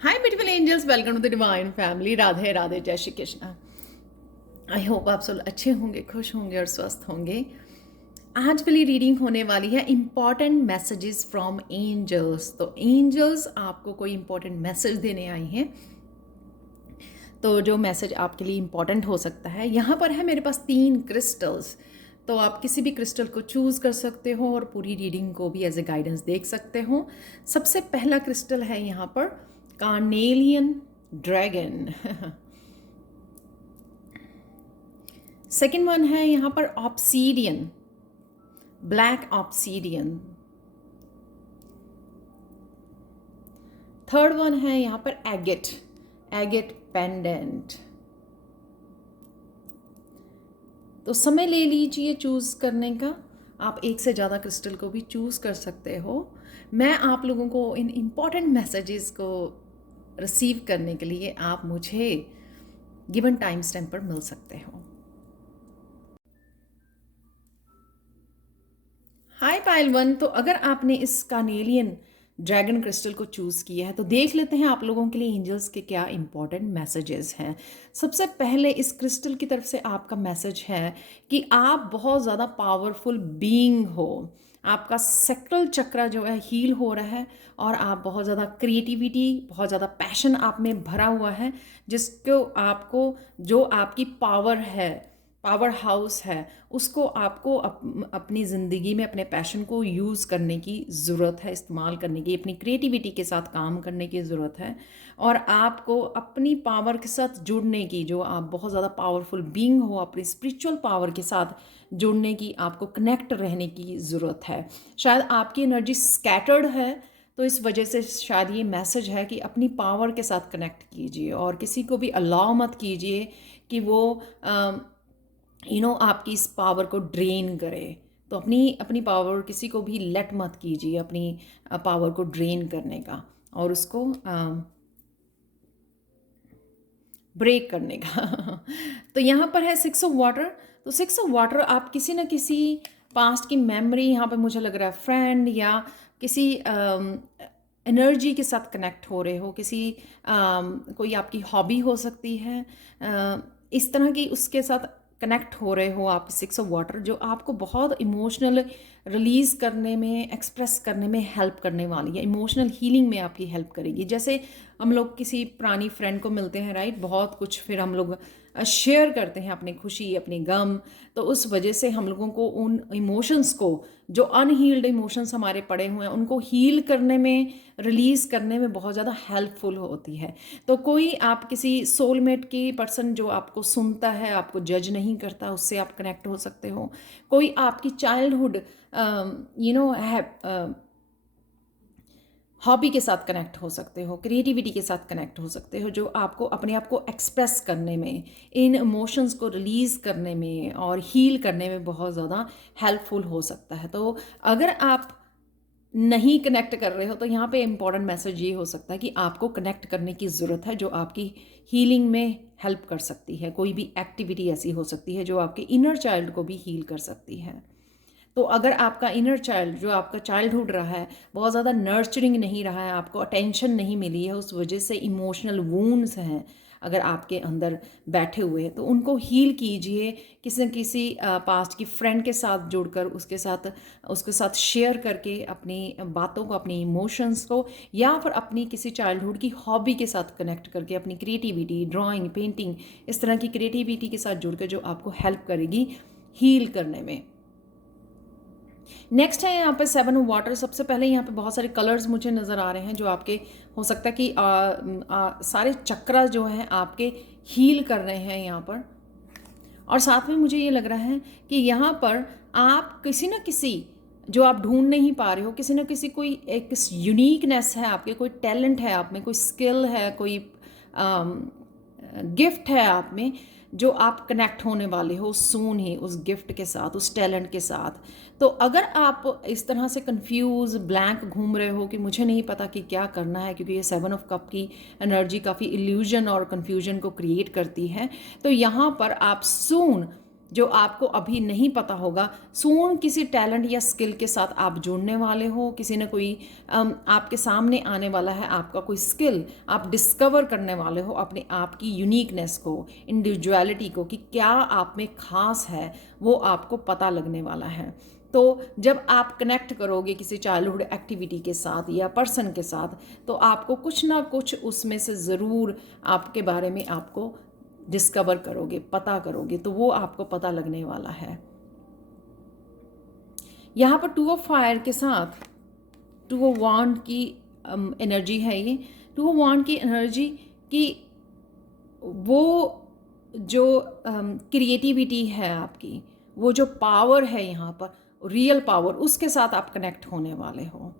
Hi beautiful angels, welcome to the divine family. Radhe Radhe, जय Shri Krishna. I hope आप सब अच्छे होंगे, खुश होंगे और स्वस्थ होंगे। आज वाली रीडिंग होने वाली है इंपॉर्टेंट मैसेजेस फ्रॉम एंजल्स। तो एंजल्स आपको कोई इंपॉर्टेंट मैसेज देने आई हैं, तो जो मैसेज आपके लिए इंपॉर्टेंट हो सकता है। यहाँ पर है मेरे पास 3 क्रिस्टल्स, तो आप किसी भी क्रिस्टल को चूज़ कर सकते हो और पूरी रीडिंग को भी एज ए गाइडेंस देख सकते हो। सबसे पहला क्रिस्टल है यहाँ पर कार्नेलियन ड्रैगन। सेकेंड वन है यहाँ पर obsidian, black obsidian. Third one है यहाँ पर एगेट, एगेट पेंडेंट। तो समय ले लीजिए चूज़ करने का, आप एक से ज़्यादा क्रिस्टल को भी चूज़ कर सकते हो। मैं आप लोगों को इन इम्पॉर्टेंट मैसेजेस को रिसीव करने के लिए आप मुझे गिवन टाइम स्टैम्प पर मिल सकते हो। हाय पायल वन, तो अगर आपने इस कार्नेलियन ड्रैगन क्रिस्टल को चूज़ किया है तो देख लेते हैं आप लोगों के लिए एंजल्स के क्या इंपॉर्टेंट मैसेजेस हैं। सबसे पहले इस क्रिस्टल की तरफ से आपका मैसेज है कि आप बहुत ज़्यादा पावरफुल बीइंग हो। आपका सेक्रल चक्र जो है हील हो रहा है और आप बहुत ज़्यादा क्रिएटिविटी, बहुत ज़्यादा पैशन आप में भरा हुआ है, जिसको आपको जो आपकी पावर है, पावर हाउस है, उसको आपको अपनी ज़िंदगी में अपने पैशन को यूज़ करने की ज़रूरत है, इस्तेमाल करने की, अपनी क्रिएटिविटी के साथ काम करने की ज़रूरत है। और आपको अपनी पावर के साथ जुड़ने की, जो आप बहुत ज़्यादा पावरफुल बीइंग हो, अपनी स्पिरिचुअल पावर के साथ जुड़ने की, आपको कनेक्ट रहने की ज़रूरत है। शायद आपकी एनर्जी स्कैटर्ड है, तो इस वजह से शायद ये मैसेज है कि अपनी पावर के साथ कनेक्ट कीजिए और किसी को भी अलाउ मत कीजिए कि वो आपकी इस पावर को ड्रेन करे। तो अपनी अपनी पावर किसी को भी लेट मत कीजिए अपनी पावर को ड्रेन करने का और उसको ब्रेक करने का। तो यहाँ पर है 6 ऑफ वाटर। तो 6 ऑफ वाटर, आप किसी न किसी पास्ट की मेमोरी, यहाँ पे मुझे लग रहा है फ्रेंड या किसी एनर्जी के साथ कनेक्ट हो रहे हो, किसी कोई आपकी हॉबी हो सकती है, इस तरह की उसके साथ कनेक्ट हो रहे हो आप। 6 ऑफ वाटर जो आपको बहुत इमोशनल रिलीज़ करने में, एक्सप्रेस करने में हेल्प करने वाली है, इमोशनल हीलिंग में आपकी हेल्प करेगी। जैसे हम लोग किसी पुरानी फ्रेंड को मिलते हैं, राइट, बहुत कुछ फिर हम लोग शेयर करते हैं, अपनी खुशी, अपनी गम। तो उस वजह से हम लोगों को उन इमोशंस को, जो अनहील्ड इमोशंस हमारे पड़े हुए हैं, उनको हील करने में, रिलीज़ करने में बहुत ज़्यादा हेल्पफुल होती है। तो कोई आप किसी सोलमेट की पर्सन जो आपको सुनता है, आपको जज नहीं करता, उससे आप कनेक्ट हो सकते हो। कोई आपकी चाइल्डहुड हॉबी के साथ कनेक्ट हो सकते हो, क्रिएटिविटी के साथ कनेक्ट हो सकते हो, जो आपको अपने आप को एक्सप्रेस करने में, इन इमोशंस को रिलीज़ करने में और हील करने में बहुत ज़्यादा हेल्पफुल हो सकता है। तो अगर आप नहीं कनेक्ट कर रहे हो तो यहाँ पे इम्पॉर्टेंट मैसेज ये हो सकता है कि आपको कनेक्ट करने की ज़रूरत है, जो आपकी हीलिंग में हेल्प कर सकती है। कोई भी एक्टिविटी ऐसी हो सकती है जो आपके इनर चाइल्ड को भी हील कर सकती है। तो अगर आपका इनर चाइल्ड, जो आपका चाइल्डहुड रहा है, बहुत ज़्यादा नर्चरिंग नहीं रहा है, आपको अटेंशन नहीं मिली है, उस वजह से इमोशनल वूंड्स हैं अगर आपके अंदर बैठे हुए हैं, तो उनको हील कीजिए। किसी न किसी पास्ट की फ्रेंड के साथ जुड़कर, उसके साथ शेयर करके अपनी बातों को, अपनी इमोशंस को, या फिर अपनी किसी चाइल्डहुड की हॉबी के साथ कनेक्ट करके अपनी क्रिएटिविटी, ड्राइंग, पेंटिंग, इस तरह की क्रिएटिविटी के साथ जुड़कर जो आपको हेल्प करेगी हील करने में। नेक्स्ट है यहाँ पे 7 ऑफ वाटर। सबसे पहले यहाँ पे बहुत सारे कलर्स मुझे नज़र आ रहे हैं, जो आपके हो सकता है कि सारे चक्र जो हैं आपके हील कर रहे हैं यहाँ पर। और साथ में मुझे ये लग रहा है कि यहाँ पर आप किसी न किसी, जो आप ढूंढ नहीं पा रहे हो, किसी न किसी कोई एक यूनिकनेस है आपके, कोई टैलेंट है आप में, कोई स्किल है, कोई गिफ्ट है आप में, जो आप कनेक्ट होने वाले हो सून ही उस गिफ्ट के साथ, उस टैलेंट के साथ। तो अगर आप इस तरह से कंफ्यूज, ब्लैंक घूम रहे हो कि मुझे नहीं पता कि क्या करना है, क्योंकि ये 7 ऑफ कप की एनर्जी काफ़ी इल्यूजन और कन्फ्यूजन को क्रिएट करती है, तो यहाँ पर आप सून जो आपको अभी नहीं पता होगा, सून किसी टैलेंट या स्किल के साथ आप जुड़ने वाले हो। किसी ने कोई आपके सामने आने वाला है, आपका कोई स्किल आप डिस्कवर करने वाले हो, अपने आप की यूनिकनेस को, इंडिविजुअलिटी को, कि क्या आप में खास है, वो आपको पता लगने वाला है। तो जब आप कनेक्ट करोगे किसी चाइल्डहुड एक्टिविटी के साथ या पर्सन के साथ, तो आपको कुछ ना कुछ उसमें से ज़रूर आपके बारे में आपको डिस्कवर करोगे, पता करोगे, तो वो आपको पता लगने वाला है। यहाँ पर 2 ऑफ फायर के साथ 2 ऑफ वांड की एनर्जी है ये। 2 ऑफ वांड की एनर्जी कि वो जो क्रिएटिविटी है आपकी, वो जो पावर है यहाँ पर, रियल पावर, उसके साथ आप कनेक्ट होने वाले हो।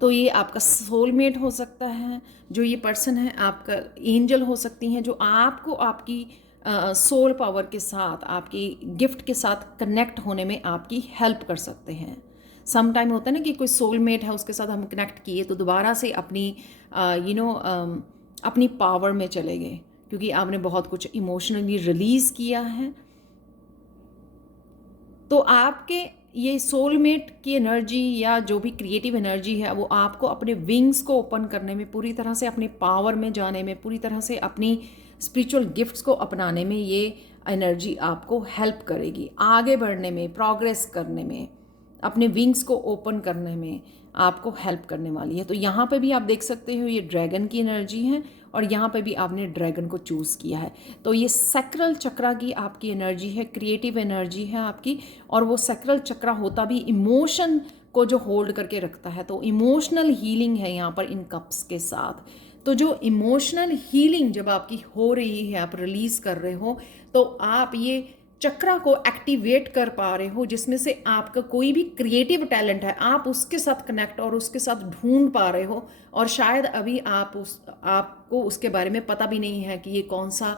तो ये आपका सोलमेट हो सकता है, जो ये पर्सन है आपका एंजल हो सकती हैं, जो आपको आपकी सोल पावर के साथ, आपकी गिफ्ट के साथ कनेक्ट होने में आपकी हेल्प कर सकते हैं। सम टाइम होता है ना कि कोई सोलमेट है, उसके साथ हम कनेक्ट किए तो दोबारा से अपनी अपनी पावर में चले गए, क्योंकि आपने बहुत कुछ इमोशनली रिलीज़ किया है। तो आपके ये सोलमेट की एनर्जी या जो भी क्रिएटिव एनर्जी है, वो आपको अपने विंग्स को ओपन करने में, पूरी तरह से अपनी पावर में जाने में, पूरी तरह से अपनी स्पिरिचुअल गिफ्ट्स को अपनाने में ये एनर्जी आपको हेल्प करेगी, आगे बढ़ने में, प्रोग्रेस करने में, अपने विंग्स को ओपन करने में आपको हेल्प करने वाली है। तो यहाँ पे भी आप देख सकते हो ये ड्रैगन की एनर्जी है, और यहाँ पे भी आपने ड्रैगन को चूज़ किया है। तो ये सैक्रल चक्रा की आपकी एनर्जी है, क्रिएटिव एनर्जी है आपकी। और वो सैक्रल चक्रा होता भी इमोशन को जो होल्ड करके रखता है, तो इमोशनल हीलिंग है यहाँ पर इन कप्स के साथ। तो जो इमोशनल हीलिंग जब आपकी हो रही है, आप रिलीज़ कर रहे हो, तो आप ये चक्रा को एक्टिवेट कर पा रहे हो, जिसमें से आपका कोई भी क्रिएटिव टैलेंट है, आप उसके साथ कनेक्ट और उसके साथ ढूंढ पा रहे हो। और शायद अभी आपको उसके बारे में पता भी नहीं है कि ये कौन सा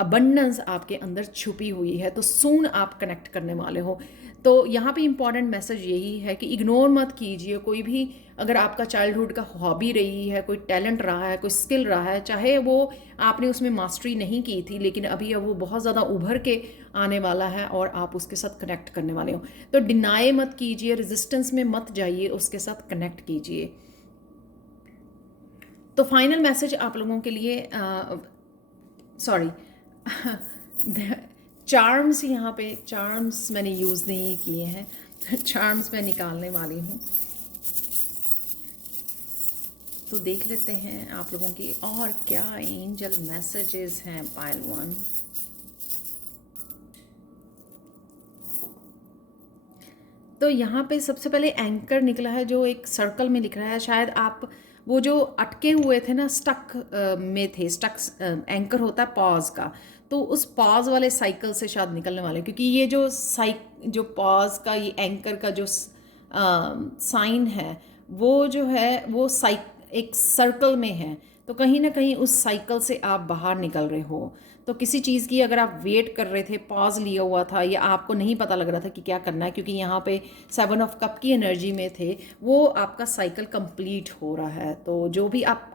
अबंडेंस आपके अंदर छुपी हुई है। तो सून आप कनेक्ट करने वाले हो। तो यहाँ पे इम्पॉर्टेंट मैसेज यही है कि इग्नोर मत कीजिए कोई भी, अगर आपका चाइल्डहुड का हॉबी रही है, कोई टैलेंट रहा है, कोई स्किल रहा है, चाहे वो आपने उसमें मास्टरी नहीं की थी, लेकिन अभी अब वो बहुत ज़्यादा उभर के आने वाला है और आप उसके साथ कनेक्ट करने वाले हो। तो डिनाई मत कीजिए, रेजिस्टेंस में मत जाइए, उसके साथ कनेक्ट कीजिए। तो फाइनल मैसेज आप लोगों के लिए, सॉरी चार्म्स, यहाँ पे चार्म्स मैंने यूज़ नहीं किए हैं, चार्म्स मैं निकालने वाली हूँ। तो देख लेते हैं आप लोगों की और क्या एंजल मैसेजेस हैं पाइल 1। तो यहाँ पे सबसे पहले एंकर निकला है, जो एक सर्कल में लिख रहा है। शायद आप वो जो अटके हुए थे ना, स्टक में थे, स्टक एंकर होता है पॉज का, तो उस पॉज वाले साइकिल से शायद निकलने वाले, क्योंकि ये जो पॉज का, ये एंकर का जो साइन है, वो जो है वो एक सर्कल में है। तो कहीं ना कहीं उस साइकिल से आप बाहर निकल रहे हो। तो किसी चीज़ की अगर आप वेट कर रहे थे, पॉज लिया हुआ था, या आपको नहीं पता लग रहा था कि क्या करना है, क्योंकि यहाँ पे 7 ऑफ कप की एनर्जी में थे, वो आपका साइकिल कंप्लीट हो रहा है। तो जो भी आप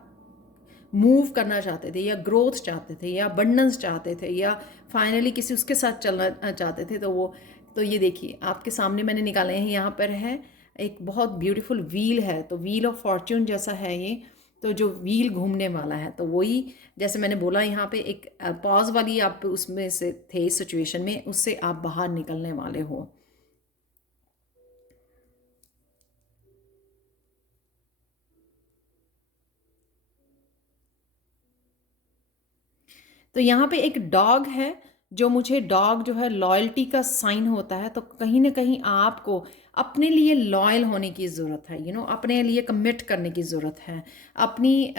मूव करना चाहते थे, या ग्रोथ चाहते थे, या अबंडेंस चाहते थे, या फाइनली किसी उसके साथ चलना चाहते थे, तो ये देखिए आपके सामने मैंने निकाले हैं। यहाँ पर है एक बहुत ब्यूटीफुल व्हील है, तो व्हील ऑफ फॉर्च्यून जैसा है ये। तो जो व्हील घूमने वाला है, तो वही जैसे मैंने बोला, यहाँ पे एक पॉज वाली आप उसमें से थे सिचुएशन में, उससे आप बाहर निकलने वाले हो। तो यहाँ पे एक डॉग है, जो मुझे डॉग जो है लॉयल्टी का साइन होता है। तो कहीं ना कहीं आपको अपने लिए लॉयल होने की ज़रूरत है, अपने लिए कमिट करने की ज़रूरत है। अपनी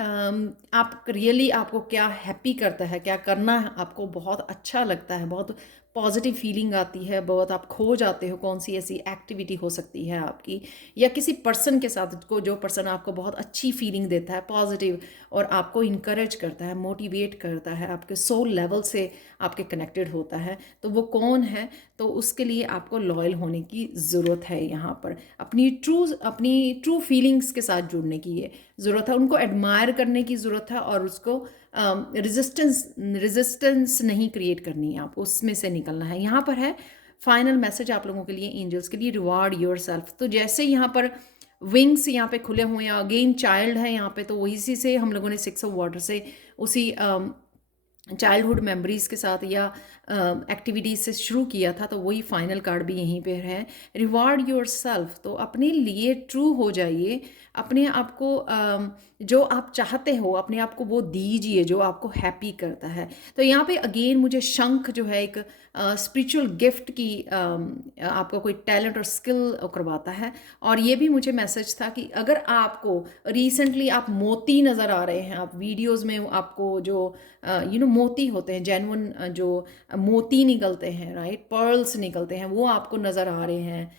आप रियली आपको क्या हैप्पी करता है, क्या करना है, आपको बहुत अच्छा लगता है, बहुत पॉजिटिव फीलिंग आती है, बहुत आप खो जाते हो, कौन सी ऐसी एक्टिविटी हो सकती है आपकी, या किसी पर्सन के साथ को, जो पर्सन आपको बहुत अच्छी फीलिंग देता है, पॉजिटिव, और आपको इनकरेज करता है, मोटिवेट करता है, आपके सोल लेवल से आपके कनेक्टेड होता है, तो वो कौन है, तो उसके लिए आपको लॉयल होने की ज़रूरत है। यहाँ पर अपनी ट्रू फीलिंग्स के साथ जुड़ने की ये ज़रूरत है, उनको एडमायर करने की ज़रूरत है, और उसको रेजिस्टेंस नहीं क्रिएट करनी है, आपको उसमें से निकलना है। यहाँ पर है फाइनल मैसेज आप लोगों के लिए, एंजल्स के लिए, रिवार्ड योर सेल्फ। तो जैसे यहाँ पर विंग्स यहाँ पे खुले हुए हैं, अगेन चाइल्ड है यहाँ पे, तो वही से हम लोगों ने 6 ऑफ वाटर से उसी चाइल्डहुड मेमोरीज के साथ या एक्टिविटीज से शुरू किया था, तो वही फाइनल कार्ड भी यहीं पे है, रिवार्ड योर सेल्फ। तो अपने लिए ट्रू हो जाइए, अपने आप को जो आप चाहते हो अपने आप को वो दीजिए जो आपको हैप्पी करता है। तो यहाँ पे अगेन मुझे शंख जो है एक स्पिरिचुअल गिफ्ट की आपका कोई टैलेंट और स्किल करवाता है। और ये भी मुझे मैसेज था कि अगर आपको रिसेंटली आप मोती नज़र आ रहे हैं, आप वीडियोस में आपको जो मोती होते हैं, जेन्युइन जो मोती निकलते हैं, राइट, पर्ल्स निकलते हैं, वो आपको नज़र आ रहे हैं,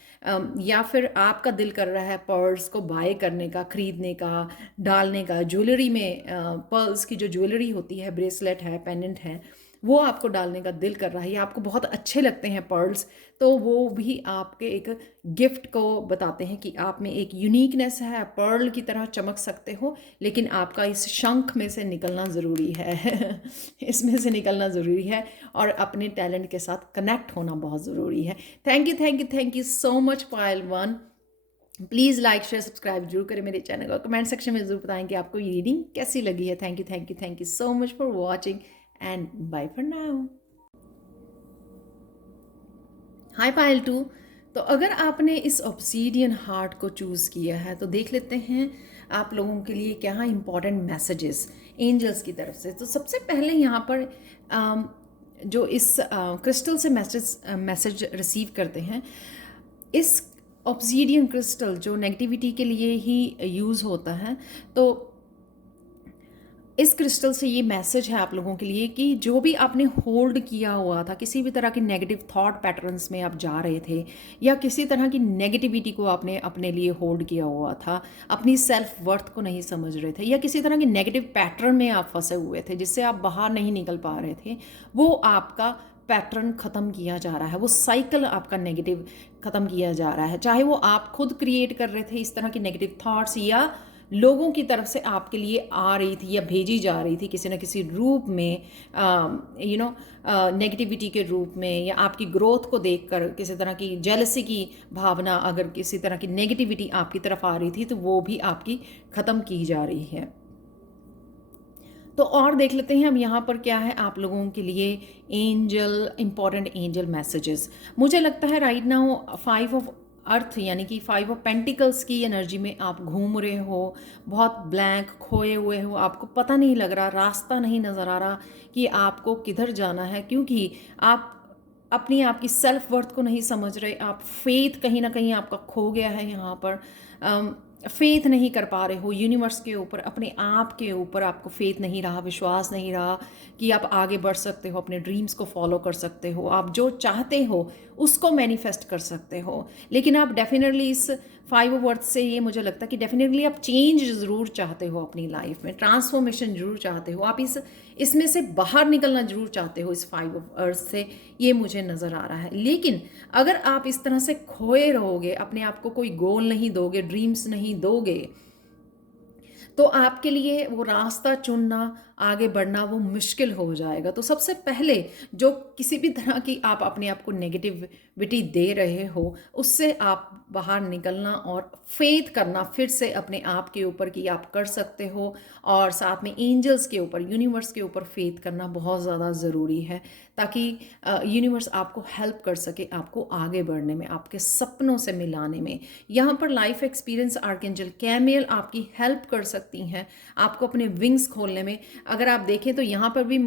या फिर आपका दिल कर रहा है पर्ल्स को बाय करने का, खरीदने का, डालने का, ज्वेलरी में पर्ल्स की जो ज्वेलरी होती है, ब्रेसलेट है, पेंडेंट है, वो आपको डालने का दिल कर रहा है, या आपको बहुत अच्छे लगते हैं पर्ल्स, तो वो भी आपके एक गिफ्ट को बताते हैं कि आप में एक यूनिकनेस है, पर्ल की तरह चमक सकते हो, लेकिन आपका इस शंख में से निकलना ज़रूरी है इसमें से निकलना ज़रूरी है, और अपने टैलेंट के साथ कनेक्ट होना बहुत ज़रूरी है। Thank you so much Payal one. Please like share subscribe जरूर करें मेरे चैनल को, कमेंट सेक्शन में ज़रूर बताएं कि आपको ये रीडिंग कैसी लगी है। Thank you so much for watching and bye for now. Hi Payal 2। तो अगर आपने इस ऑब्सीडियन हार्ट को चूज़ किया है, तो देख लेते हैं आप लोगों के लिए क्या इंपॉर्टेंट मैसेजेस एंजल्स की तरफ से। तो सबसे पहले यहाँ पर जो इस क्रिस्टल से मैसेज रिसीव करते हैं, इस ऑब्सीडियन क्रिस्टल जो नेगेटिविटी के लिए ही यूज़ होता है, तो इस क्रिस्टल से ये मैसेज है आप लोगों के लिए कि जो भी आपने होल्ड किया हुआ था, किसी भी तरह के नेगेटिव थॉट पैटर्न्स में आप जा रहे थे, या किसी तरह की नेगेटिविटी को आपने अपने लिए होल्ड किया हुआ था, अपनी सेल्फ वर्थ को नहीं समझ रहे थे, या किसी तरह के नेगेटिव पैटर्न में आप फंसे हुए थे जिससे आप बाहर नहीं निकल पा रहे थे, वो आपका पैटर्न ख़त्म किया जा रहा है, वो साइकिल आपका नेगेटिव ख़त्म किया जा रहा है। चाहे वो आप खुद क्रिएट कर रहे थे इस तरह की नेगेटिव थॉट्स, या लोगों की तरफ से आपके लिए आ रही थी या भेजी जा रही थी किसी न किसी रूप में, नेगेटिविटी के रूप में, या आपकी ग्रोथ को देखकर किसी तरह की जेलसी की भावना, अगर किसी तरह की नेगेटिविटी आपकी तरफ आ रही थी, तो वो भी आपकी ख़त्म की जा रही है। तो और देख लेते हैं हम यहाँ पर क्या है आप लोगों के लिए इंपॉर्टेंट एंजल मैसेजेस। मुझे लगता है राइट नाउ 5 ऑफ अर्थ यानी कि 5 ऑफ पेंटिकल्स की एनर्जी में आप घूम रहे हो, बहुत ब्लैंक खोए हुए हो, आपको पता नहीं लग रहा, रास्ता नहीं नज़र आ रहा कि आपको किधर जाना है, क्योंकि आप अपनी आपकी सेल्फ वर्थ को नहीं समझ रहे, आप फेथ कहीं ना कहीं आपका खो गया है यहाँ पर, फेथ नहीं कर पा रहे हो यूनिवर्स के ऊपर, अपने आप के ऊपर आपको फेथ नहीं रहा, विश्वास नहीं रहा कि आप आगे बढ़ सकते हो, अपने ड्रीम्स को फॉलो कर सकते हो, आप जो चाहते हो उसको मैनिफेस्ट कर सकते हो। लेकिन आप डेफिनेटली इस 5 ऑफ अर्थ से ये मुझे लगता है कि डेफिनेटली आप चेंज ज़रूर चाहते हो अपनी लाइफ में, ट्रांसफॉर्मेशन ज़रूर चाहते हो, आप इसमें से बाहर निकलना ज़रूर चाहते हो इस 5 ऑफ अर्थ से, ये मुझे नज़र आ रहा है। लेकिन अगर आप इस तरह से खोए रहोगे, अपने आप को कोई गोल नहीं दोगे, ड्रीम्स नहीं दोगे, तो आपके लिए वो रास्ता चुनना, आगे बढ़ना वो मुश्किल हो जाएगा। तो सबसे पहले जो किसी भी तरह की आप अपने आप को नेगेटिविटी दे रहे हो, उससे आप बाहर निकलना और फेथ करना फिर से अपने आप के ऊपर कि आप कर सकते हो, और साथ में एंजल्स के ऊपर, यूनिवर्स के ऊपर फेथ करना बहुत ज़्यादा ज़रूरी है, ताकि यूनिवर्स आपको हेल्प कर सके आपको आगे बढ़ने में, आपके सपनों से मिलाने में। यहाँ पर लाइफ एक्सपीरियंस आर्कएंजल कैमियल आपकी हेल्प कर सकती हैं आपको अपने विंग्स खोलने में। अगर आप देखें तो यहाँ पर भी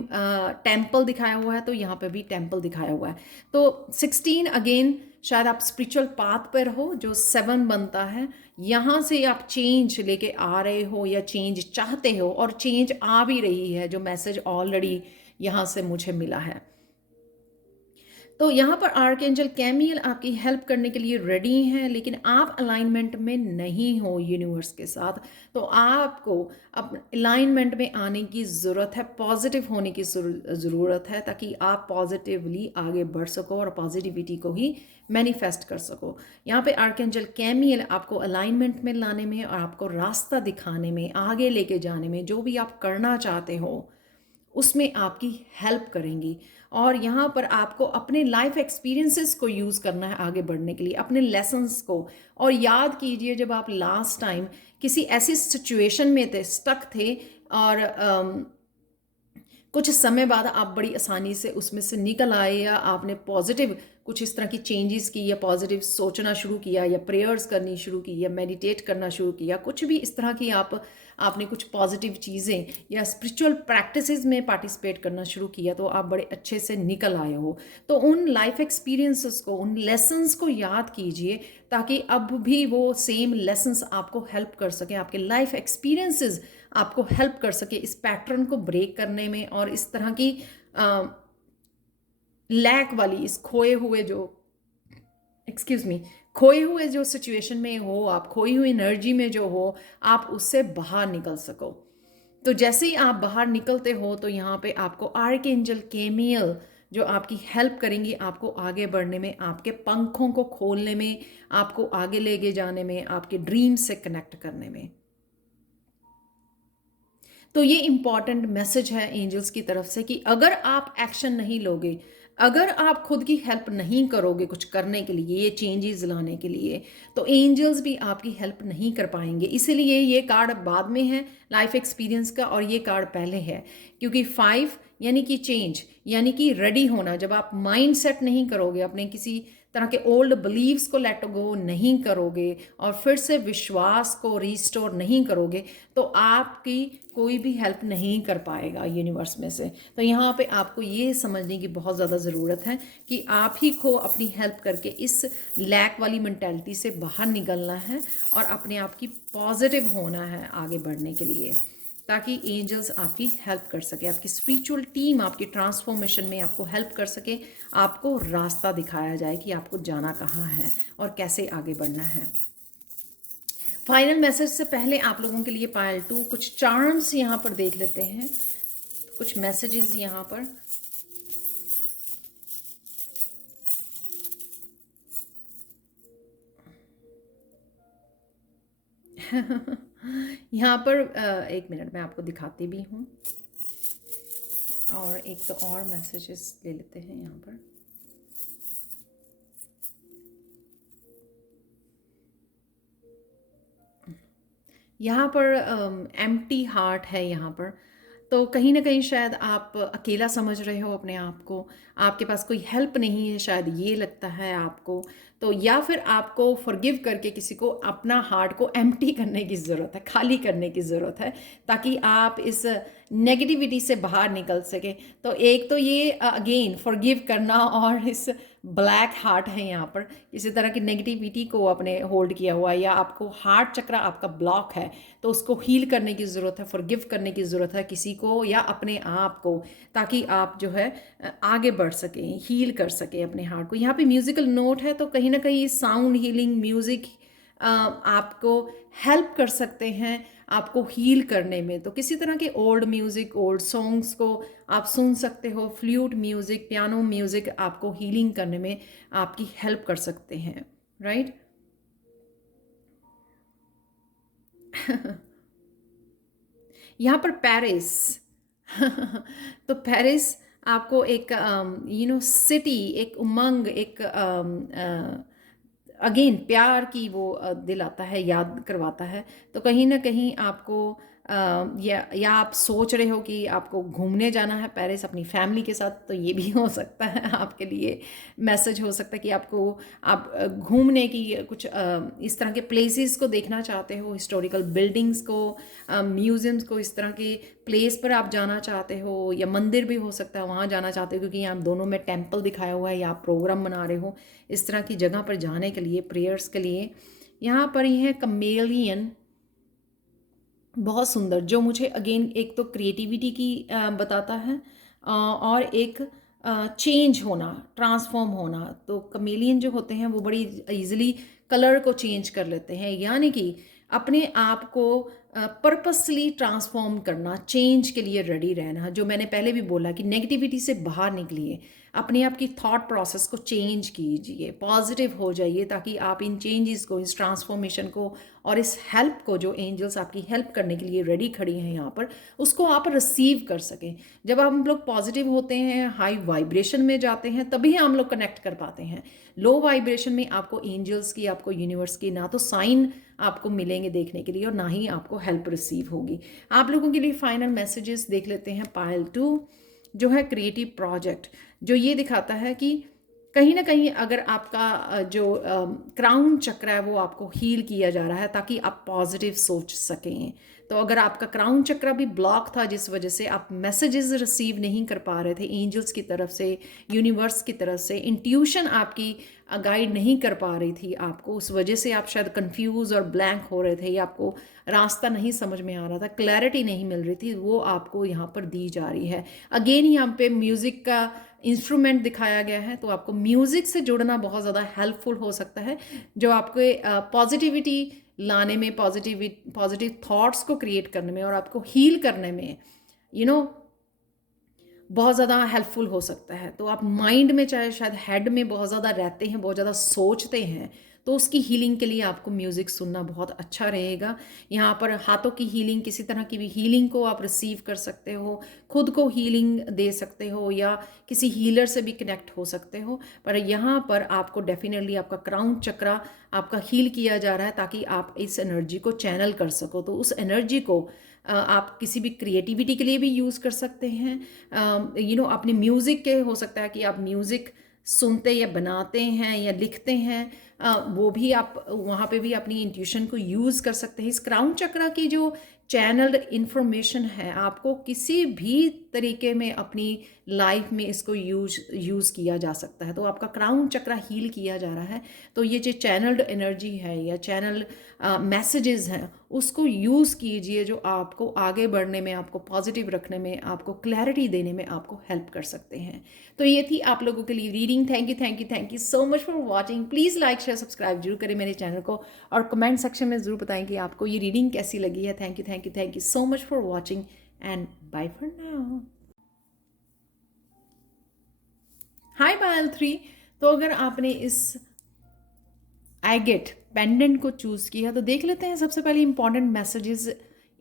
टेम्पल दिखाया हुआ है, तो यहाँ पर भी टेम्पल दिखाया हुआ है। तो 16 अगेन शायद आप स्पिरिचुअल पाथ पर हो, जो 7 बनता है, यहाँ से आप चेंज लेके आ रहे हो या चेंज चाहते हो, और चेंज आ भी रही है, जो मैसेज ऑलरेडी यहाँ से मुझे मिला है। तो यहाँ पर आर्कएंजल कैमियल आपकी हेल्प करने के लिए रेडी हैं, लेकिन आप अलाइनमेंट में नहीं हो यूनिवर्स के साथ। तो आपको अब अलाइनमेंट में आने की ज़रूरत है, पॉजिटिव होने की ज़रूरत है, ताकि आप पॉजिटिवली आगे बढ़ सको और पॉजिटिविटी को ही मैनिफेस्ट कर सको। यहाँ पे आर्कएंजल कैमियल आपको अलाइनमेंट में लाने में और आपको रास्ता दिखाने में, आगे लेके जाने में, जो भी आप करना चाहते हो उसमें आपकी हेल्प करेंगी। और यहाँ पर आपको अपने लाइफ एक्सपीरियंसेस को यूज़ करना है आगे बढ़ने के लिए, अपने लेसन्स को। और याद कीजिए जब आप लास्ट टाइम किसी ऐसी सिचुएशन में थे, स्टक थे, और कुछ समय बाद आप बड़ी आसानी से उसमें से निकल आए, या आपने पॉजिटिव कुछ इस तरह की चेंजेस की, या पॉजिटिव सोचना शुरू किया, या प्रेयर्स करनी शुरू की, या मेडिटेट करना शुरू किया, कुछ भी इस तरह की आपने कुछ पॉजिटिव चीज़ें या स्पिरिचुअल प्रैक्टिसेस में पार्टिसिपेट करना शुरू किया, तो आप बड़े अच्छे से निकल आए हो। तो उन लाइफ एक्सपीरियंसेस को, उन लेसन्स को याद कीजिए, ताकि अब भी वो सेम लेसन्स आपको हेल्प कर सके, आपके लाइफ एक्सपीरियंसेस आपको हेल्प कर सके इस पैटर्न को ब्रेक करने में, और इस तरह की लैक वाली, इस खोए हुए जो, एक्सक्यूज मी, खोए हुए जो सिचुएशन में हो आप, खोई हुई एनर्जी में जो हो, आप उससे बाहर निकल सको। तो जैसे ही आप बाहर निकलते हो, तो यहाँ पे आपको आर्कएंजल केमियल जो आपकी हेल्प करेंगी आपको आगे बढ़ने में, आपके पंखों को खोलने में, आपको आगे लेके जाने में, आपके ड्रीम से कनेक्ट करने में। तो ये इम्पॉर्टेंट मैसेज है एंजल्स की तरफ से कि अगर आप एक्शन नहीं लोगे, अगर आप खुद की हेल्प नहीं करोगे कुछ करने के लिए, ये चेंजेस लाने के लिए, तो एंजल्स भी आपकी हेल्प नहीं कर पाएंगे। इसीलिए ये कार्ड बाद में है लाइफ एक्सपीरियंस का, और ये कार्ड पहले है, क्योंकि 5 यानी कि चेंज, यानी कि रेडी होना। जब आप माइंड सेट नहीं करोगे, अपने किसी तरह के ओल्ड बिलीव्स को लेट गो नहीं करोगे, और फिर से विश्वास को रिस्टोर नहीं करोगे, तो आपकी कोई भी हेल्प नहीं कर पाएगा यूनिवर्स में से। तो यहाँ पे आपको ये समझने की बहुत ज़्यादा ज़रूरत है कि आप ही को अपनी हेल्प करके इस लैक वाली मेंटालिटी से बाहर निकलना है, और अपने आप की पॉजिटिव होना है आगे बढ़ने के लिए, ताकि एंजल्स आपकी हेल्प कर सके, आपकी स्पिरिचुअल टीम आपकी ट्रांसफॉर्मेशन में आपको हेल्प कर सके, आपको रास्ता दिखाया जाए कि आपको जाना कहाँ है और कैसे आगे बढ़ना है। फाइनल मैसेज से पहले आप लोगों के लिए पायल 2 कुछ चार्म्स यहाँ पर देख लेते हैं, कुछ मैसेजेस यहाँ पर। यहाँ पर एक मिनट मैं आपको दिखाती भी हूँ, और एक तो और मैसेजेस ले लेते हैं यहाँ पर। यहाँ पर एम्प्टी हार्ट है यहाँ पर, तो कहीं ना कहीं शायद आप अकेला समझ रहे हो अपने आप को, आपके पास कोई हेल्प नहीं है, शायद ये लगता है आपको। तो या फिर आपको फॉरगिव करके किसी को अपना हार्ट को एम्प्टी करने की ज़रूरत है, खाली करने की ज़रूरत है, ताकि आप इस नेगेटिविटी से बाहर निकल सके। तो एक तो ये अगेन फॉरगिव करना, और इस ब्लैक हार्ट है यहाँ पर, किसी तरह की नेगेटिविटी को आपने होल्ड किया हुआ है, या आपको हार्ट चक्र आपका ब्लॉक है, तो उसको हील करने की ज़रूरत है, फॉरगिव करने की ज़रूरत है किसी को या अपने आप को, ताकि आप जो है आगे बढ़ सकें, हील कर सकें अपने हार्ट को। यहाँ पे म्यूज़िकल नोट है, तो कहीं ना कहीं साउंड हीलिंग म्यूज़िक आपको हेल्प कर सकते हैं आपको हील करने में। तो किसी तरह के ओल्ड म्यूज़िक, ओल्ड सॉन्ग्स को आप सुन सकते हो, फ्लूट म्यूज़िक, पियानो म्यूज़िक आपको हीलिंग करने में आपकी हेल्प कर सकते हैं, राइट। यहाँ पर पेरिस तो पेरिस आपको एक सिटी, एक उमंग, एक अगेन प्यार की वो दिलाता है, याद करवाता है। तो कहीं ना कहीं आपको या आप सोच रहे हो कि आपको घूमने जाना है पेरिस अपनी फैमिली के साथ, तो ये भी हो सकता है आपके लिए मैसेज हो सकता है कि आप घूमने की कुछ इस तरह के प्लेसेस को देखना चाहते हो, हिस्टोरिकल बिल्डिंग्स को, म्यूज़ियम्स को, इस तरह के प्लेस पर आप जाना चाहते हो, या मंदिर भी हो सकता है वहाँ जाना चाहते हो, क्योंकि यहाँ दोनों में टेम्पल दिखाया हुआ है, या आप प्रोग्राम बना रहे हो इस तरह की जगह पर जाने के लिए, प्रेयर्स के लिए। यहाँ पर ये है कमेलियन, बहुत सुंदर, जो मुझे अगेन एक तो क्रिएटिविटी की बताता है, और एक चेंज होना, ट्रांसफॉर्म होना। तो कमेलियन जो होते हैं वो बड़ी ईज़िली कलर को चेंज कर लेते हैं, यानी कि अपने आप को पर्पसली ट्रांसफॉर्म करना, चेंज के लिए रेडी रहना। जो मैंने पहले भी बोला कि नेगेटिविटी से बाहर निकलिए, अपने आप की थॉट प्रोसेस को चेंज कीजिए, पॉजिटिव हो जाइए, ताकि आप इन चेंजेस को, इस ट्रांसफॉर्मेशन को और इस हेल्प को, जो एंजल्स आपकी हेल्प करने के लिए रेडी खड़ी हैं यहाँ पर, उसको आप रिसीव कर सकें। जब हम लोग पॉजिटिव होते हैं, हाई वाइब्रेशन में जाते हैं, तभी हम लोग कनेक्ट कर पाते हैं। लो वाइब्रेशन में आपको एंजल्स की, आपको यूनिवर्स की ना तो साइन आपको मिलेंगे देखने के लिए और ना ही आपको हेल्प रिसीव होगी। आप लोगों के लिए फाइनल मैसेजेस देख लेते हैं। पाइल 2 जो है क्रिएटिव प्रोजेक्ट, जो ये दिखाता है कि कहीं ना कहीं अगर आपका जो क्राउन चक्र है वो आपको हील किया जा रहा है, ताकि आप पॉजिटिव सोच सकें। तो अगर आपका क्राउन चक्र भी ब्लॉक था, जिस वजह से आप मैसेजेस रिसीव नहीं कर पा रहे थे एंजल्स की तरफ से, यूनिवर्स की तरफ से, इंट्यूशन आपकी गाइड नहीं कर पा रही थी आपको, उस वजह से आप शायद कंफ्यूज और ब्लैंक हो रहे थे, या आपको रास्ता नहीं समझ में आ रहा था, क्लैरिटी नहीं मिल रही थी, वो आपको यहाँ पर दी जा रही है। अगेन यहाँ पे म्यूज़िक का इंस्ट्रूमेंट दिखाया गया है, तो आपको म्यूज़िक से जुड़ना बहुत ज़्यादा हेल्पफुल हो सकता है, जो आपके पॉजिटिविटी लाने में, पॉजिटिव थॉट्स को क्रिएट करने में और आपको हील करने में बहुत ज़्यादा हेल्पफुल हो सकता है। तो आप माइंड में, चाहे शायद हेड में बहुत ज़्यादा रहते हैं, बहुत ज़्यादा सोचते हैं, तो उसकी हीलिंग के लिए आपको म्यूज़िक सुनना बहुत अच्छा रहेगा। यहाँ पर हाथों की हीलिंग, किसी तरह की भी हीलिंग को आप रिसीव कर सकते हो, खुद को हीलिंग दे सकते हो, या किसी हीलर से भी कनेक्ट हो सकते हो। पर यहाँ पर आपको डेफिनेटली आपका क्राउन चक्रा आपका हील किया जा रहा है, ताकि आप इस एनर्जी को चैनल कर सको। तो उस एनर्जी को आप किसी भी क्रिएटिविटी के लिए भी यूज़ कर सकते हैं। अपने म्यूज़िक के, हो सकता है कि आप म्यूज़िक सुनते या बनाते हैं या लिखते हैं, वो भी आप वहाँ पे भी अपनी इंट्यूशन को यूज़ कर सकते हैं। इस क्राउन चक्रा की जो चैनल्ड इंफॉर्मेशन है, आपको किसी भी तरीके में अपनी लाइफ में इसको यूज़ किया जा सकता है। तो आपका क्राउन चक्रा हील किया जा रहा है। तो ये जो चैनल्ड एनर्जी है या चैनल मैसेजेस हैं, उसको यूज़ कीजिए, जो आपको आगे बढ़ने में, आपको पॉजिटिव रखने में, आपको क्लैरिटी देने में आपको हेल्प कर सकते हैं। तो ये थी आप लोगों के लिए reading. Thank you so much for watching. Please like share subscribe जरूर करें मेरे चैनल को, और कमेंट सेक्शन में ज़रूर बताएं कि आपको ये रीडिंग कैसी लगी है। Thank you so much for watching and bye for now. Hi Payal 3। तो अगर आपने इस एगेट पेंडेंट को चूज़ किया, तो देख लेते हैं सबसे पहले इंपॉर्टेंट मैसेजेस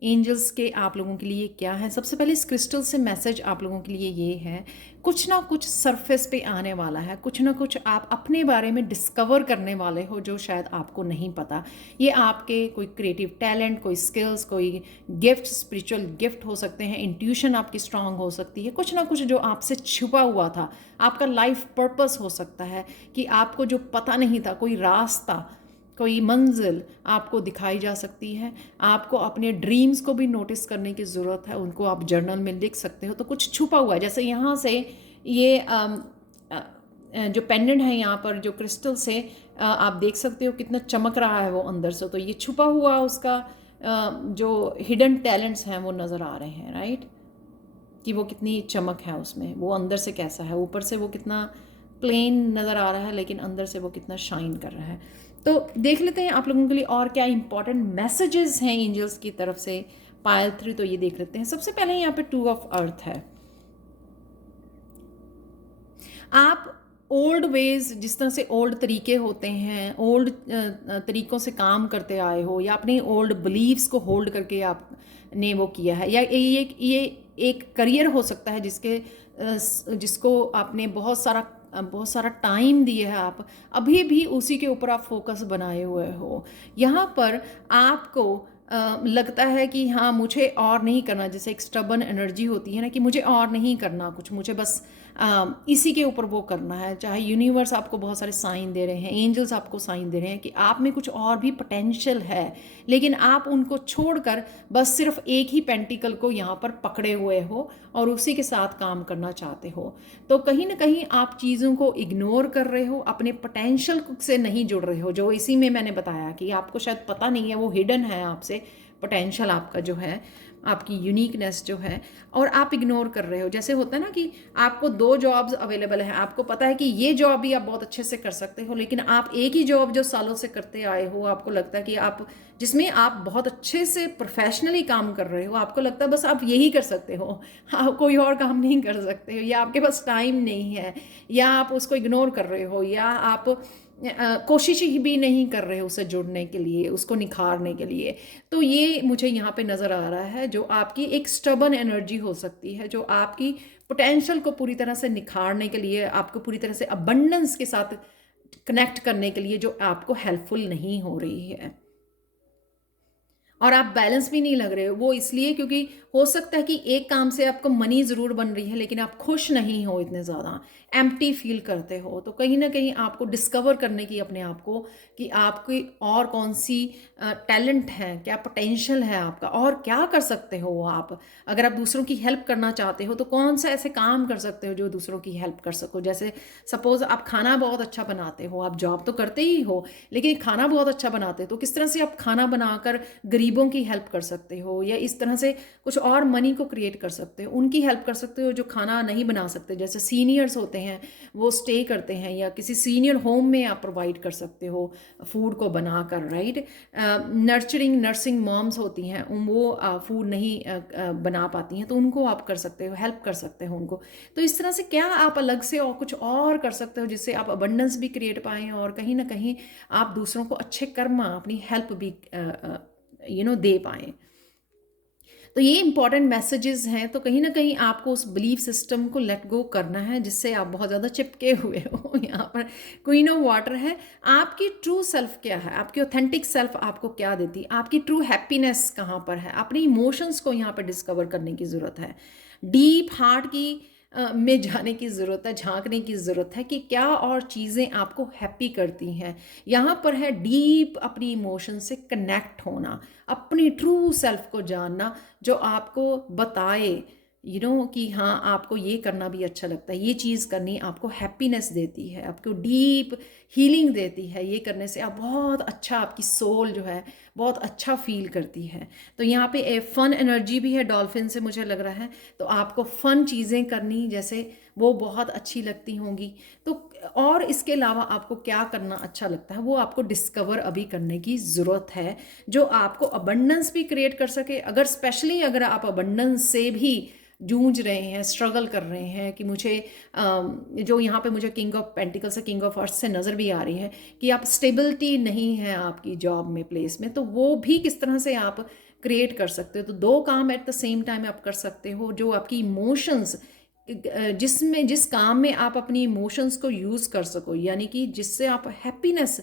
एंजल्स के आप लोगों के लिए क्या है। सबसे पहले इस क्रिस्टल से मैसेज आप लोगों के लिए ये है, कुछ ना कुछ सरफेस पे आने वाला है, कुछ ना कुछ आप अपने बारे में डिस्कवर करने वाले हो, जो शायद आपको नहीं पता। ये आपके कोई क्रिएटिव टैलेंट, कोई स्किल्स, कोई गिफ्ट, स्पिरिचुअल गिफ्ट हो सकते हैं, इंट्यूशन आपकी स्ट्रांग हो सकती है, कुछ ना कुछ जो आपसे छुपा हुआ था, आपका लाइफ पर्पस हो सकता है कि आपको जो पता नहीं था, कोई रास्ता, कोई मंजिल आपको दिखाई जा सकती है। आपको अपने ड्रीम्स को भी नोटिस करने की ज़रूरत है, उनको आप जर्नल में लिख सकते हो। तो कुछ छुपा हुआ है, जैसे यहाँ से ये जो पेंडेंट है यहाँ पर, जो क्रिस्टल से आप देख सकते हो कितना चमक रहा है वो अंदर से। तो ये छुपा हुआ उसका जो हिडन टैलेंट्स हैं वो नज़र आ रहे हैं, राइट, कि वो कितनी चमक है उसमें, वो अंदर से कैसा है। ऊपर से वो कितना प्लेन नज़र आ रहा है, लेकिन अंदर से वो कितना शाइन कर रहा है। तो देख लेते हैं आप लोगों के लिए और क्या इंपॉर्टेंट मैसेजेस हैं एंजल्स की तरफ से पायल 3। तो ये देख लेते हैं। सबसे पहले यहाँ पे 2 ऑफ अर्थ है। आप ओल्ड वेज, जिस तरह से ओल्ड तरीके होते हैं, ओल्ड तरीक़ों से काम करते आए हो, या अपने ओल्ड बिलीव्स को होल्ड करके आपने वो किया है, या ये एक करियर हो सकता है जिसको आपने बहुत सारा टाइम दिया है, आप अभी भी उसी के ऊपर आप फोकस बनाए हुए हो। यहाँ पर आपको लगता है कि हाँ, मुझे और नहीं करना, जैसे एक स्टबन एनर्जी होती है ना, कि मुझे और नहीं करना कुछ, मुझे बस इसी के ऊपर वो करना है। चाहे यूनिवर्स आपको बहुत सारे साइन दे रहे हैं, एंजल्स आपको साइन दे रहे हैं कि आप में कुछ और भी पोटेंशियल है, लेकिन आप उनको छोड़कर बस सिर्फ एक ही पेंटिकल को यहाँ पर पकड़े हुए हो और उसी के साथ काम करना चाहते हो। तो कहीं ना कहीं आप चीज़ों को इग्नोर कर रहे हो, अपने पोटेंशियल से नहीं जुड़ रहे हो, जो इसी में मैंने बताया कि आपको शायद पता नहीं है, वो हिडन है आपसे पोटेंशियल आपका जो है। आपकी यूनिकनेस जो है, और आप इग्नोर कर रहे हो। जैसे होता है ना कि आपको 2 जॉब्स अवेलेबल हैं, आपको पता है कि ये जॉब भी आप बहुत अच्छे से कर सकते हो, लेकिन आप एक ही जॉब जो सालों से करते आए हो, आपको लगता है कि आप जिसमें आप बहुत अच्छे से प्रोफेशनली काम कर रहे हो, आपको लगता है बस आप यही कर सकते हो, आप कोई और काम नहीं कर सकते हो, या आपके पास टाइम नहीं है, या आप उसको इग्नोर कर रहे हो, या आप कोशिश ही भी नहीं कर रहे हो उससे जुड़ने के लिए, उसको निखारने के लिए। तो ये मुझे यहाँ पे नज़र आ रहा है, जो आपकी एक स्टबन एनर्जी हो सकती है, जो आपकी पोटेंशियल को पूरी तरह से निखारने के लिए, आपको पूरी तरह से अबंडेंस के साथ कनेक्ट करने के लिए, जो आपको हेल्पफुल नहीं हो रही है। और आप बैलेंस भी नहीं लग रहे हो, वो इसलिए क्योंकि हो सकता है कि एक काम से आपको मनी ज़रूर बन रही है, लेकिन आप खुश नहीं हो, इतने ज़्यादा एम्प्टी फील करते हो। तो कहीं ना कहीं आपको डिस्कवर करने की अपने आप को, कि आपकी और कौन सी टैलेंट है, क्या पोटेंशियल है आपका, और क्या कर सकते हो आप। अगर आप दूसरों की हेल्प करना चाहते हो तो कौन सा ऐसे काम कर सकते हो जो दूसरों की हेल्प कर सको। जैसे सपोज़ आप खाना बहुत अच्छा बनाते हो, आप जॉब तो करते ही हो, लेकिन खाना बहुत अच्छा बनाते हो, तो किस तरह से आप खाना बनाकर गरीबों की हेल्प कर सकते हो, या इस तरह से कुछ और मनी को क्रिएट कर सकते हो, उनकी हेल्प कर सकते हो जो खाना नहीं बना सकते। जैसे सीनियर्स होते हैं, वो स्टे करते हैं, या किसी सीनियर होम में आप प्रोवाइड कर सकते हो फूड को बनाकर, राइट। नर्चरिंग नर्सिंग मॉम्स होती हैं, वो फूड नहीं बना पाती हैं, तो उनको आप कर सकते हो, हेल्प कर सकते हो उनको। तो इस तरह से क्या आप अलग से और कुछ और कर सकते हो जिससे आप अबंडेंस भी क्रिएट पाएँ, और कहीं ना कहीं आप दूसरों को अच्छे कर्म, अपनी हेल्प भी दे पाएँ। तो ये इंपॉर्टेंट मैसेजेस हैं। तो कहीं ना कहीं आपको उस बिलीफ सिस्टम को लेट गो करना है जिससे आप बहुत ज़्यादा चिपके हुए हो। यहाँ पर क्वीन ऑफ वाटर है। आपकी ट्रू सेल्फ क्या है, आपकी ऑथेंटिक सेल्फ आपको क्या देती है, आपकी ट्रू हैप्पीनेस कहाँ पर है, अपने इमोशंस को यहाँ पर डिस्कवर करने की ज़रूरत है। डीप हार्ट की में जाने की ज़रूरत है, झांकने की ज़रूरत है कि क्या और चीज़ें आपको हैप्पी करती हैं। यहाँ पर है डीप अपनी इमोशन से कनेक्ट होना, अपनी ट्रू सेल्फ को जानना, जो आपको बताए कि हाँ, आपको ये करना भी अच्छा लगता है, ये चीज़ करनी आपको हैप्पीनेस देती है, आपको डीप हीलिंग देती है। ये करने से आप बहुत अच्छा, आपकी सोल जो है बहुत अच्छा फील करती है। तो यहाँ पे ए फन एनर्जी भी है डॉल्फिन से, मुझे लग रहा है। तो आपको फन चीज़ें करनी, जैसे वो बहुत अच्छी लगती होंगी। तो और इसके अलावा आपको क्या करना अच्छा लगता है, वो आपको डिस्कवर अभी करने की ज़रूरत है, जो आपको अबंडेंस भी क्रिएट कर सके। अगर स्पेशली अगर आप अबंडेंस से भी जूझ रहे हैं, स्ट्रगल कर रहे हैं, कि मुझे जो यहाँ पे मुझे किंग ऑफ पेंटिकल से, किंग ऑफ अर्थ से नज़र भी आ रही है कि आप स्टेबिलिटी नहीं है आपकी जॉब में, प्लेस में, तो वो भी किस तरह से आप क्रिएट कर सकते हो। तो 2 काम एट द सेम टाइम आप कर सकते हो, जो आपकी इमोशंस, जिस काम में आप अपनी इमोशंस को यूज़ कर सको, यानी कि जिससे आप हैप्पीनेस,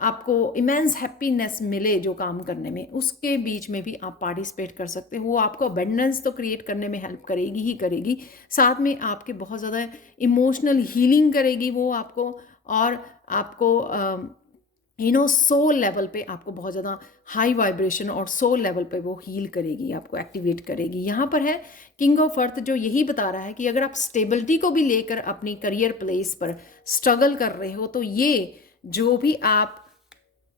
आपको इमेंस हैप्पीनेस मिले जो काम करने में, उसके बीच में भी आप पार्टिसिपेट कर सकते हो। वो आपको अबंडेंस तो क्रिएट करने में हेल्प करेगी ही करेगी, साथ में आपके बहुत ज़्यादा इमोशनल हीलिंग करेगी वो आपको, और आपको सोल लेवल पे आपको बहुत ज़्यादा हाई वाइब्रेशन और सोल लेवल पे वो हील करेगी, आपको एक्टिवेट करेगी। यहाँ पर है किंग ऑफ अर्थ, जो यही बता रहा है कि अगर आप स्टेबिलिटी को भी लेकर अपनी करियर प्लेस पर स्ट्रगल कर रहे हो, तो ये जो भी आप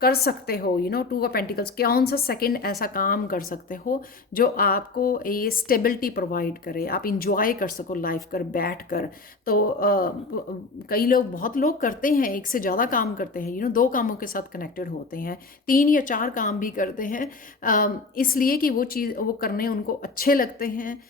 कर सकते हो, 2 ऑफ पेंटिकल्स, कौन सा सेकंड ऐसा काम कर सकते हो जो आपको ये स्टेबिलिटी प्रोवाइड करे, आप इंजॉय कर सको लाइफ कर बैठ कर। तो कई लोग, बहुत लोग करते हैं, एक से ज़्यादा काम करते हैं, 2 कामों के साथ कनेक्टेड होते हैं, 3 या 4 काम भी करते हैं, इसलिए कि वो चीज़ वो करने उनको अच्छे लगते हैं।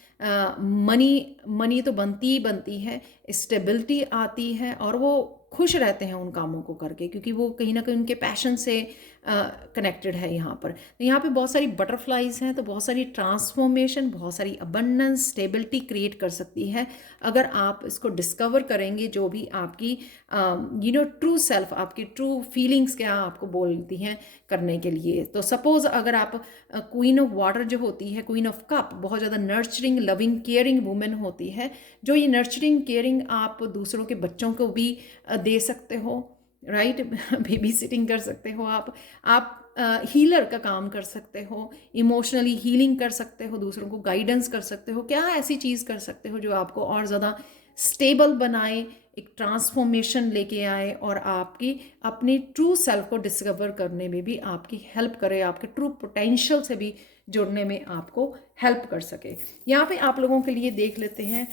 मनी तो बनती ही बनती है, स्टेबिलिटी आती है, और वो खुश रहते हैं उन कामों को करके, क्योंकि वो कहीं ना कहीं उनके पैशन से कनेक्टेड है। यहाँ पर तो यहाँ पे बहुत सारी बटरफ्लाइज हैं, तो बहुत सारी ट्रांसफॉर्मेशन, बहुत सारी अबंडेंस, स्टेबिलिटी क्रिएट कर सकती है अगर आप इसको डिस्कवर करेंगे, जो भी आपकी ट्रू सेल्फ, आपकी ट्रू फीलिंग्स क्या आपको बोलती हैं करने के लिए। तो सपोज अगर आप क्वीन ऑफ वाटर जो होती है, क्वीन ऑफ कप, बहुत ज़्यादा नर्चरिंग, लविंग, केयरिंग वुमेन होती है, जो ये नर्चरिंग केयरिंग आप दूसरों के बच्चों को भी दे सकते हो, राइट। बेबी सिटिंग कर सकते हो आप हीलर का काम कर सकते हो, इमोशनली हीलिंग कर सकते हो, दूसरों को गाइडेंस कर सकते हो। क्या ऐसी चीज़ कर सकते हो जो आपको और ज़्यादा स्टेबल बनाए, एक ट्रांसफॉर्मेशन लेके आए और आपकी अपनी ट्रू सेल्फ को डिस्कवर करने में भी आपकी हेल्प करे, आपके ट्रू पोटेंशियल से भी जुड़ने में आपको हेल्प कर सके। यहाँ पे आप लोगों के लिए देख लेते हैं,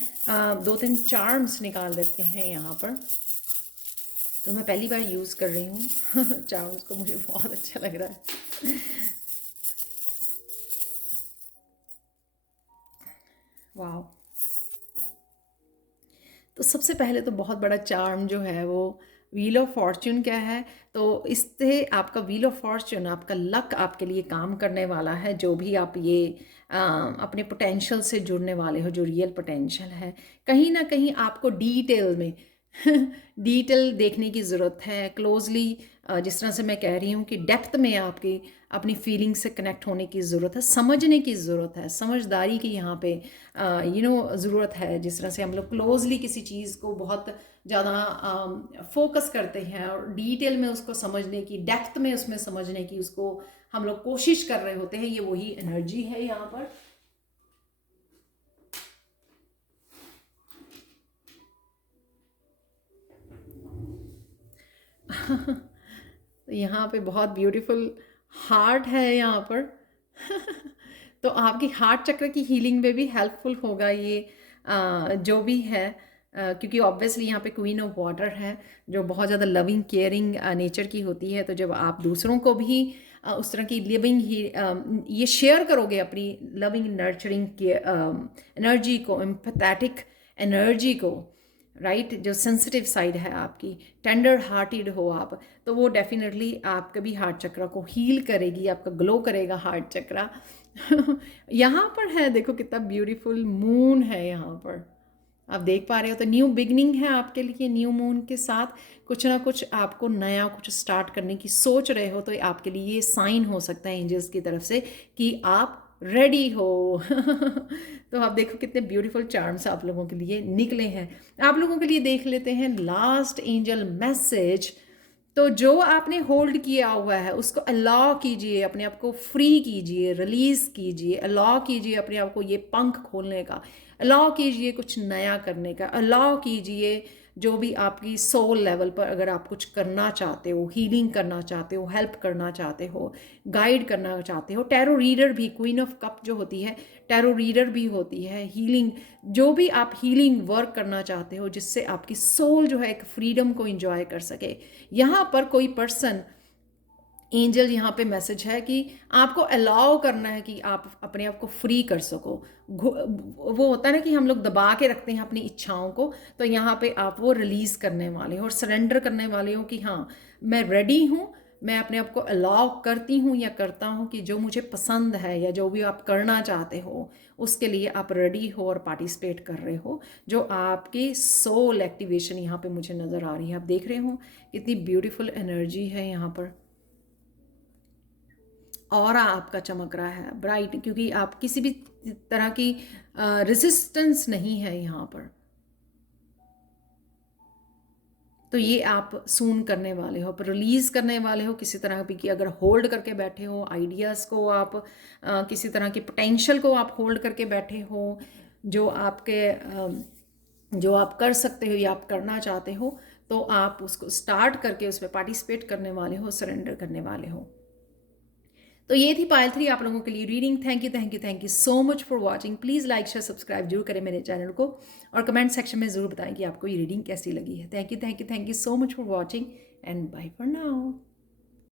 दो तीन चार्म्स निकाल लेते हैं यहाँ पर। तो मैं पहली बार यूज़ कर रही हूँ चार्म्स को, मुझे बहुत अच्छा लग रहा है। वाह। तो सबसे पहले तो बहुत बड़ा चार्म जो है वो व्हील ऑफ फॉर्च्यून क्या है, तो इससे आपका व्हील ऑफ फॉर्च्यून, आपका लक आपके लिए काम करने वाला है। जो भी आप ये अपने पोटेंशियल से जुड़ने वाले हो, जो रियल पोटेंशियल है, कहीं ना कहीं आपको डिटेल में डिटेल देखने की ज़रूरत है, क्लोजली। जिस तरह से मैं कह रही हूँ कि डेप्थ में आपकी अपनी फीलिंग से कनेक्ट होने की ज़रूरत है, समझने की ज़रूरत है, समझदारी की यहाँ पे ज़रूरत है। जिस तरह से हम लोग क्लोजली किसी चीज़ को बहुत ज़्यादा फोकस करते हैं और डिटेल में उसको समझने की, डेप्थ में उसमें समझने की उसको हम लोग कोशिश कर रहे होते हैं, ये वही एनर्जी है यहाँ पर। तो यहाँ पे बहुत ब्यूटीफुल हार्ट है यहाँ पर तो आपकी हार्ट चक्र की हीलिंग में भी हेल्पफुल होगा ये जो भी है, क्योंकि ऑब्वियसली यहाँ पे क्वीन ऑफ वाटर है जो बहुत ज़्यादा लविंग केयरिंग नेचर की होती है। तो जब आप दूसरों को भी उस तरह की लिविंग ही ये शेयर करोगे, अपनी लविंग नर्चरिंग की एनर्जी को, एम्पैथेटिक एनर्जी को, राइट, जो सेंसिटिव साइड है आपकी, टेंडर हार्टेड हो आप, तो वो डेफिनेटली आपका भी हार्ट चक्र को हील करेगी, आपका ग्लो करेगा हार्ट चक्रा यहाँ पर है, देखो कितना ब्यूटीफुल मून है यहाँ पर, आप देख पा रहे हो। तो न्यू बिगनिंग है आपके लिए, न्यू मून के साथ कुछ ना कुछ आपको नया कुछ स्टार्ट करने की सोच रहे हो, तो आपके लिए ये साइन हो सकता है एंजल्स की तरफ से कि आप रेडी हो तो आप देखो कितने ब्यूटीफुल चार्म्स आप लोगों के लिए निकले हैं। आप लोगों के लिए देख लेते हैं लास्ट एंजल मैसेज। तो जो आपने होल्ड किया हुआ है उसको अलाउ कीजिए, अपने आप को फ्री कीजिए, रिलीज कीजिए, अलाउ कीजिए अपने आप को ये पंख खोलने का, अलाउ कीजिए कुछ नया करने का, अलाउ कीजिए जो भी आपकी सोल लेवल पर अगर आप कुछ करना चाहते हो, हीलिंग करना चाहते हो, हेल्प करना चाहते हो, गाइड करना चाहते हो। टैरो रीडर भी, क्वीन ऑफ कप जो होती है टैरो रीडर भी होती है, हीलिंग, जो भी आप हीलिंग वर्क करना चाहते हो जिससे आपकी सोल जो है एक फ्रीडम को एंजॉय कर सके। यहाँ पर कोई पर्सन, एंजल यहाँ पे मैसेज है कि आपको अलाउ करना है कि आप अपने आप को फ्री कर सको। वो होता है ना कि हम लोग दबा के रखते हैं अपनी इच्छाओं को, तो यहाँ पे आप वो रिलीज़ करने वाले हो और सरेंडर करने वाले हो कि हाँ मैं रेडी हूँ, मैं अपने आप को अलाउ करती हूँ या करता हूँ कि जो मुझे पसंद है या जो भी आप करना चाहते हो उसके लिए आप रेडी हो और पार्टिसिपेट कर रहे हो। जो आपकी सोल एक्टिवेशन यहाँ पे मुझे नज़र आ रही है, आप देख रहे हो कितनी ब्यूटीफुल एनर्जी है यहाँ पर, ऑरा आपका चमक रहा है ब्राइट, क्योंकि आप किसी भी तरह की रेजिस्टेंस नहीं है यहाँ पर। तो ये आप सून करने वाले हो, पर रिलीज़ करने वाले हो किसी तरह भी, कि अगर होल्ड करके बैठे हो आइडियाज़ को, आप किसी तरह की पोटेंशियल को आप होल्ड करके बैठे हो, जो आपके जो आप कर सकते हो या आप करना चाहते हो, तो आप उसको स्टार्ट करके उसमें पार्टिसिपेट करने वाले हो, सरेंडर करने वाले हो। तो ये थी पायल 3 आप लोगों के लिए reading. Thank you thank you thank you so much for watching. Please like share subscribe जरूर करें मेरे चैनल को और कमेंट सेक्शन में ज़रूर बताएं कि आपको ये रीडिंग कैसी लगी है। Thank you so much for watching and bye for now.